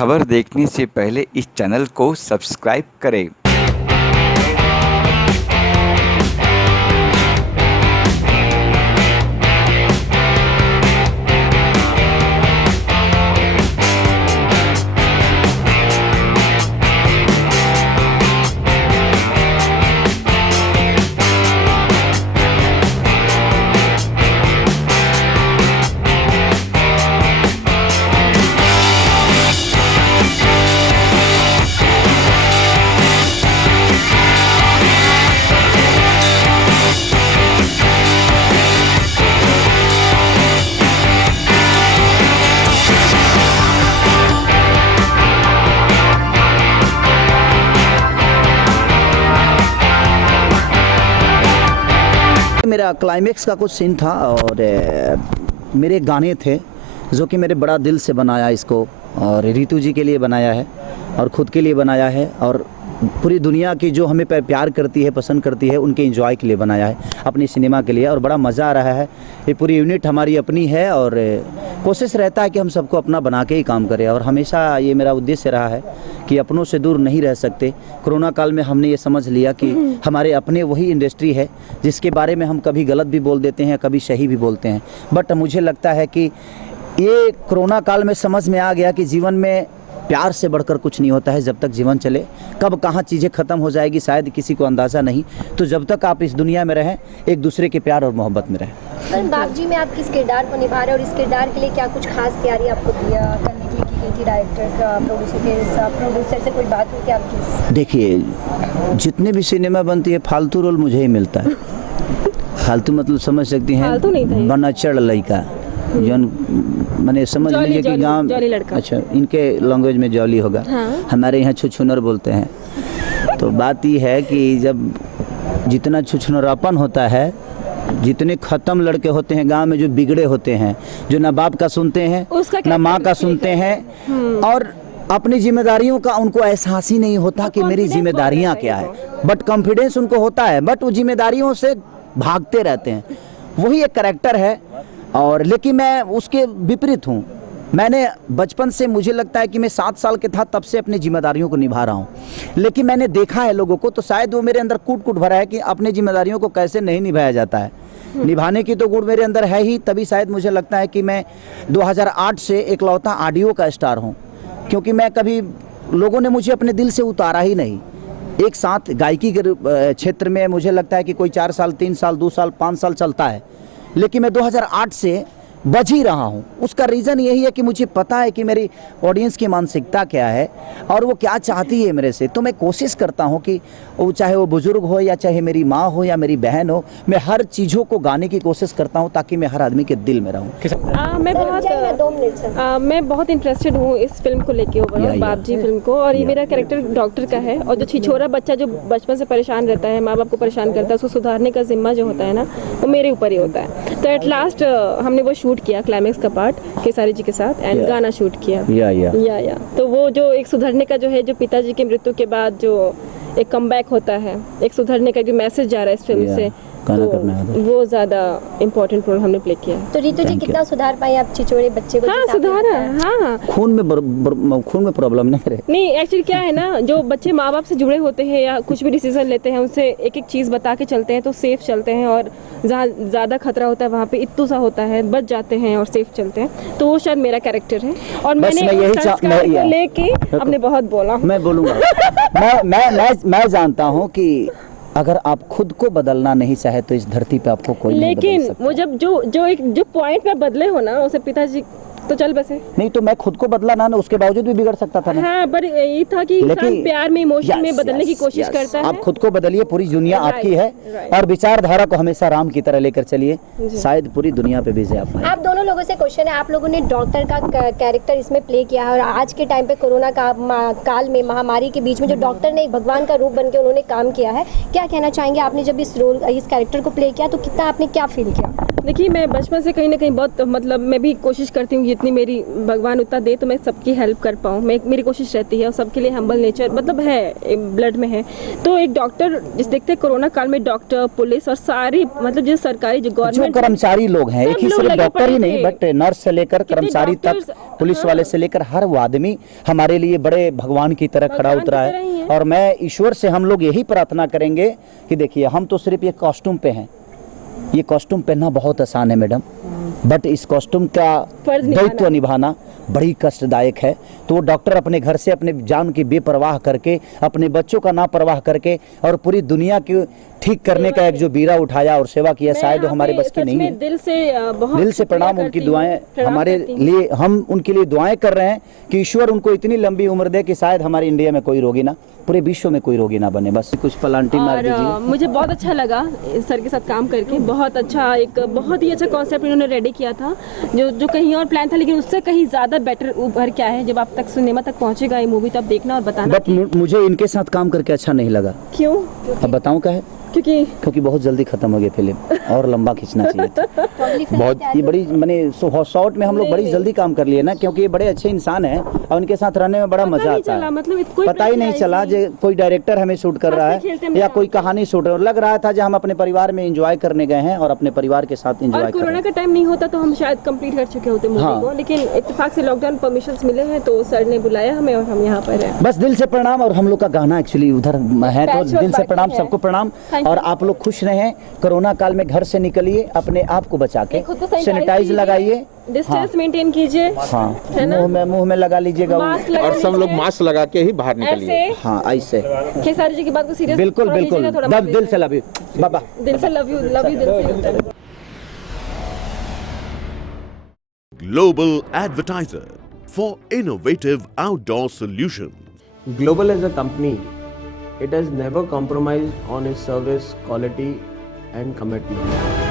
खबर देखने से पहले इस चैनल को सब्सक्राइब करें। मेरा क्लाइमेक्स का कुछ सीन था और मेरे गाने थे जो कि मेरे बड़ा दिल से बनाया इसको, और रितु जी के लिए बनाया है और ख़ुद के लिए बनाया है और पूरी दुनिया की जो हमें प्यार करती है, पसंद करती है, उनके एंजॉय के लिए बनाया है, अपनी सिनेमा के लिए। और बड़ा मज़ा आ रहा है। ये पूरी यूनिट हमारी अपनी है और कोशिश रहता है कि हम सबको अपना बना के ही काम करें, और हमेशा ये मेरा उद्देश्य रहा है कि अपनों से दूर नहीं रह सकते। कोरोना काल में हमने ये समझ लिया कि हमारे अपने वही इंडस्ट्री है जिसके बारे में हम कभी गलत भी बोल देते हैं, कभी सही भी बोलते हैं। बट मुझे लगता है कि ये कोरोना काल में समझ में आ गया कि जीवन में प्यार से बढ़कर कुछ नहीं होता है। जब तक जीवन चले, कब कहाँ चीज़ें ख़त्म हो जाएगी शायद किसी को अंदाज़ा नहीं। तो जब तक आप इस दुनिया में रहें, एक दूसरे के प्यार और मोहब्बत में रहें। सर, बाबजी में आप किस किरदार को निभा रहे हैं और इस किरदार के लिए क्या कुछ खास तैयारी आपको दिया करने के लिए की गई थी? डायरेक्टर का, प्रोड्यूसर से कोई बात हुई थी आपकी? देखिए, जितने भी सिनेमा बनती है फालतू रोल मुझे ही मिलता है। फालतू मतलब समझ सकती हैं, बनचड़ लड़का, जौन मैंने समझ लीजिए कि गांव, अच्छा इनके लैंग्वेज में जॉली होगा। हाँ। हमारे यहाँ छुछुनर बोलते हैं। तो बात ये है कि जब जितना छुछुनरापन होता है, जितने ख़त्म लड़के होते हैं गांव में, जो बिगड़े होते हैं, जो ना बाप का सुनते हैं ना माँ का सुनते हैं, और अपनी जिम्मेदारियों का उनको एहसास ही नहीं होता कि मेरी जिम्मेदारियाँ क्या है। बट कॉन्फिडेंस उनको होता है, बट वो जिम्मेदारियों से भागते रहते हैं। वही एक कैरेक्टर है। और लेकिन मैं उसके विपरीत हूँ। मैंने बचपन से, मुझे लगता है कि मैं 7 साल के था तब से अपनी जिम्मेदारियों को निभा रहा हूँ। लेकिन मैंने देखा है लोगों को, तो शायद वो मेरे अंदर कूट कूट भरा है कि अपनी जिम्मेदारियों को कैसे नहीं निभाया जाता है। निभाने की तो गुण मेरे अंदर है ही, तभी शायद मुझे लगता है कि मैं 2008 से एकलौता ऑडियो का स्टार हूँ। क्योंकि मैं कभी, लोगों ने मुझे अपने दिल से उतारा ही नहीं। एक साथ गायकी के क्षेत्र में मुझे लगता है कि कोई 4 साल, 3 साल, 2 साल, 5 साल चलता है, लेकिन मैं 2008 से बज ही रहा हूँ। उसका रीज़न यही है कि मुझे पता है कि मेरी ऑडियंस की मानसिकता क्या है और वो क्या चाहती है मेरे से। तो मैं कोशिश करता हूँ कि वो, चाहे वो बुज़ुर्ग हो या चाहे मेरी माँ हो या मेरी बहन हो, मैं हर चीज़ों को गाने की कोशिश करता हूँ ताकि मैं हर आदमी के दिल में रहूँ। मैं बहुत इंटरेस्टेड हूँ इस फिल्म को लेके, ओवरऑल बाबजी फिल्म को। और ये मेरा कैरेक्टर डॉक्टर का है, और जो छिछोरा बच्चा जो बचपन से परेशान रहता है, माँ बाप को परेशान करता है, उसको सुधारने का जिम्मा जो होता है ना, वो मेरे ऊपर ही होता है। तो एट लास्ट हमने वो शूट किया, क्लाइमेक्स का पार्ट केसारी जी के साथ, एंड गाना शूट किया। या तो वो जो एक सुधरने का जो है, जो पिताजी की मृत्यु के बाद जो एक कमबैक होता है, एक सुधरने का जो मैसेज जा रहा है इस फिल्म से, तो वो ज़्यादा इम्पोर्टेंट रोल हमने प्ले किया है। तो रितु जी, कितना सुधार पाई आप छिछोरे बच्चे को? हाँ, सुधारा। हाँ, खून में प्रॉब्लम नहीं एक्चुअली क्या है ना, जो बच्चे माँ बाप से जुड़े होते हैं या कुछ भी डिसीजन लेते हैं, उनसे एक एक चीज़ बता के चलते हैं तो सेफ चलते हैं, और जहाँ ज़्यादा खतरा होता है वहाँ पे इत्तू सा होता है, बच जाते हैं और सेफ चलते हैं। तो वो शायद मेरा कैरेक्टर है, और मैंने संस्कार को लेके अपने बहुत बोला। मैं बोलूँगा मैं जानता हूँ कि अगर आप खुद को बदलना नहीं चाहे तो इस धरती पे आपको कोई नहीं बदल सकता। लेकिन वो जब जो पॉइंट पे बदले हो ना, उसे पिताजी तो चल बसे। नहीं तो मैं खुद को बदला ना, उसके बावजूद भी बिगड़ सकता था ना। हाँ, पर ये था कि इंसान प्यार में, इमोशन में बदलने की कोशिश करता है। आप खुद को बदलिए, पूरी दुनिया आपकी है, और विचारधारा को हमेशा राम की तरह लेकर चलिए, शायद पूरी दुनिया पे विजय आप पाएं। आप दोनों लोगों से क्वेश्चन है, आप लोगों ने डॉक्टर का कैरेक्टर इसमें प्ले किया है, और आज के टाइम पे कोरोना काल में, महामारी के बीच में जो डॉक्टर ने भगवान का रूप बन के उन्होंने काम किया है, क्या कहना चाहेंगे? आपने जब इस कैरेक्टर को प्ले किया तो कितना आपने क्या फील किया? देखिए मैं बचपन से कहीं ना कहीं बहुत मतलब मैं भी कोशिश करती हूँ जितनी मेरी भगवान उतना दे तो मैं सबकी हेल्प कर पाऊँ, मैं मेरी कोशिश रहती है और सबके लिए हम्बल नेचर मतलब है ब्लड में है। तो एक डॉक्टर जिस देखते हैं कोरोना काल में डॉक्टर पुलिस और सारी मतलब जो सरकारी जो जो गवर्नमेंट कर्मचारी लोग हैं, एक ही सिर्फ डॉक्टर ही नहीं बट नर्स से लेकर कर्मचारी तक, डॉक्टर्स, पुलिस वाले से लेकर हर वो आदमी हमारे लिए बड़े भगवान की तरह खड़ा भगवान की उतरा तरह ही है। है। और मैं ईश्वर से हम लोग यही प्रार्थना करेंगे कि देखिए हम तो सिर्फ ये कॉस्ट्यूम पे हैं, ये कॉस्ट्यूम पहनना बहुत आसान है मैडम, बट इस कॉस्ट्यूम का फर्ज दायित्व निभाना बड़ी कष्टदायक है। तो वो डॉक्टर अपने घर से अपने जान की बेपरवाह करके, अपने बच्चों का ना परवाह करके और पूरी दुनिया की ठीक करने का एक जो बीरा उठाया और सेवा किया, शायद हमारे बस की नहीं है। दिल से बहुत दिल से प्रणाम, उनकी दुआएं हमारे लिए, हम उनके लिए दुआएं कर रहे हैं कि ईश्वर उनको इतनी लंबी उम्र दे कि शायद हमारे इंडिया में कोई रोगी ना, पूरे विश्व में कोई रोगी ना बने। बस कुछ पलांटी मार और दीजिए। मुझे बहुत अच्छा लगा सर के साथ काम करके, बहुत अच्छा, एक बहुत ही अच्छा कॉन्सेप्ट इन्होंने रेडी किया था जो कहीं और प्लान था, लेकिन उससे कहीं ज़्यादा बेटर उभर क्या है। जब आप तक सिनेमा तक पहुंचेगा ये मूवी तो आप देखना और बताना। बट मुझे इनके साथ काम करके अच्छा नहीं लगा। क्यों? अब बताऊं क्या है, क्योंकि बहुत जल्दी खत्म हो गई फिल्म और लंबा खींचना चाहिए था। बहुत ये बड़ी मैंने शॉर्ट में हम लोग बड़ी जल्दी काम कर लिए ना, क्योंकि ये बड़े अच्छे इंसान हैं और उनके साथ रहने में बड़ा मजा आता है। मतलब पता ही नहीं चला जो कोई डायरेक्टर हमें शूट कर रहा है या कोई कहानी शूट रहा है, लग रहा था जो हम अपने परिवार में एंजॉय करने गए हैं और अपने परिवार के साथ एंजॉय कर रहे हैं। कोरोना का टाइम नहीं होता तो हम शायद कंप्लीट कर चुके होते मूवी को, लेकिन इत्तेफाक से लॉकडाउन परमिशंस मिले हैं तो सर ने बुलाया हमें और हम यहाँ पर हैं। बस दिल से प्रणाम। और हम लोग का गाना एक्चुअली उधर है तो दिल से प्रणाम, सबको प्रणाम। और आप लोग खुश रहें, कोरोना काल में घर से निकलिए, अपने आप को बचा के सैनिटाइज लगाइए, डिस्टेंस मेंटेन कीजिए, हाँ मुंह में लगा लीजिएगा और सब लोग मास्क लगा के ही बाहर निकलिए। हाँ ऐसे खेसारी जी की बात को सीरियस बिल्कुल बिल्कुल दिल से लव यू बाबा, दिल से लव यू दिल से। Global Advertiser for innovative outdoor solutions. Global as a company, it has never compromised on its service quality and commitment.